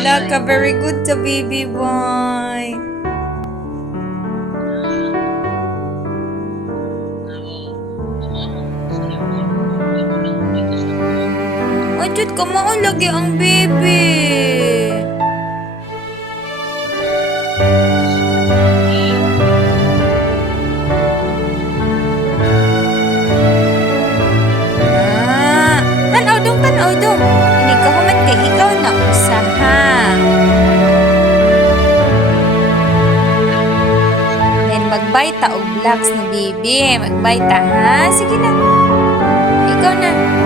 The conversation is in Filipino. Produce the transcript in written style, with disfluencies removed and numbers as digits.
Ala ka, very good to baby boy. Ajud ka mo lagi ang baby. Tanaw dong. Ini ka human kay ikaw na usaha. Then magbay ta og blocks ni baby. Magbay ta ha. Sige na. Ikaw na.